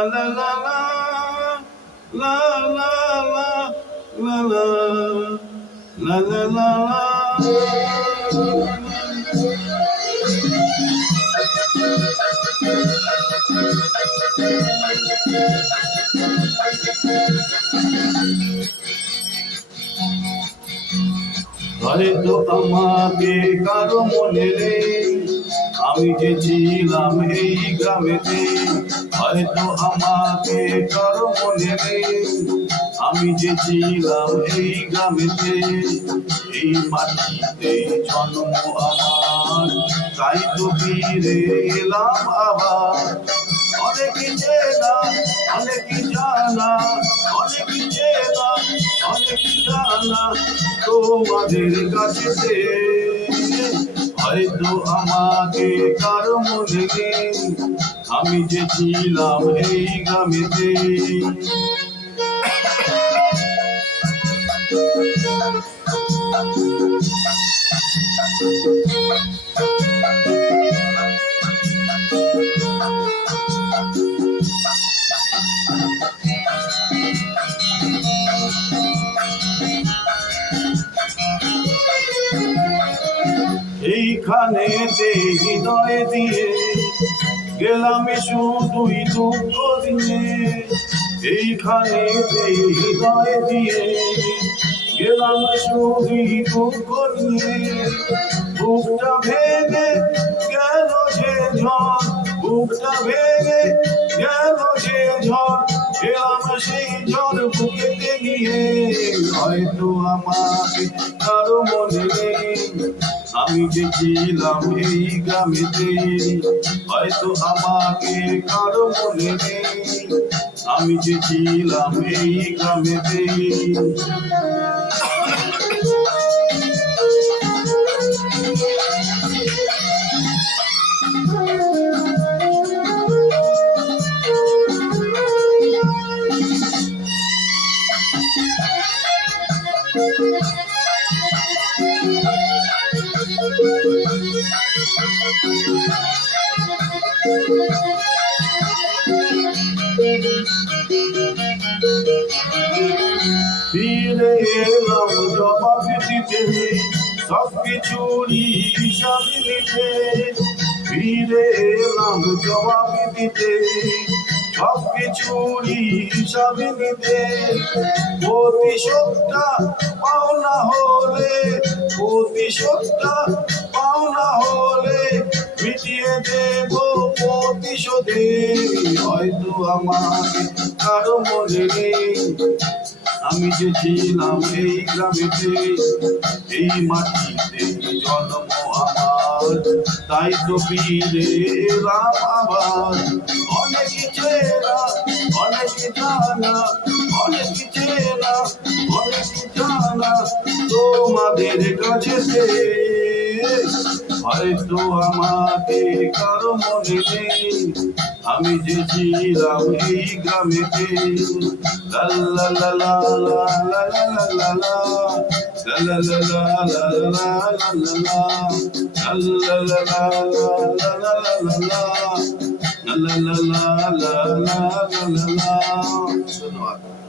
la la la la la la la la la হয়তো আমাকে কারো মনে নেই, আমি যে ছিলাম এই গ্রামেতে। হয়তো আমাকে কারো মনে নেই, আমি যে ছিলাম এই গ্রামেতে। এই মাটিতে জন্ম আমার, তাই তো ফিরে এলাম আবার। অনেকে চেনা অনেকে জানা, অনেকে চেনা অনেকে জানা তোমাদের কাছে। হয়তো আমাকে কারো মনে নেই, আমি যে ছিলাম এই গ্রামেতে। এইখানে হৃদয় দিয়ে গেলাম শুধুই দুঃখ দিয়ে। এইখানে হৃদয় দিয়ে গেলাম শুধুই দুঃখ দিয়ে। বুকটা ভেঙে গেল যে ঝড়, বুকটা ভেঙে গেল যে ঝড়, এলাম সেই ঝড় বুকেতে নিয়ে। হয়তো আমাকে কারো মনে নেই, আমি যে ছিলাম এই গ্রামেতে। হয়তো আমাকে কারো মনে নেই, আমি যে ছিলাম এই গ্রামেতে। ফিরে এলাম জবাব দিতে, সবকিছুরই হিসাব নিতে। ফিরে এলাম জবাব দিতে, সবকিছুরই হিসাব নিতে। প্রতিশোধটা পাওনা হলে, প্রতিশোধটা পাওনা হলে মিটিয়ে দেব প্রতিশোধে। হয়তো আমাকে কারো মনে নেই, আমি যে ছিলাম এই গ্রামেতে। এই মাটিতে জন্ম আমার, তাই তো ফিরে এলাম আবার। অনেকে চেনা অনেকে জানা, অনেকে চেনা অনেকে জানা তোমাদের কাছে। হয়তো আমাকে কারো মনে নেই, আমি যে ছিলাম এই গ্রামেতে। লা লা লা লা লা লা লা লা লা লা লা লা লা লা লা লা লা লা। ধন্যবাদ।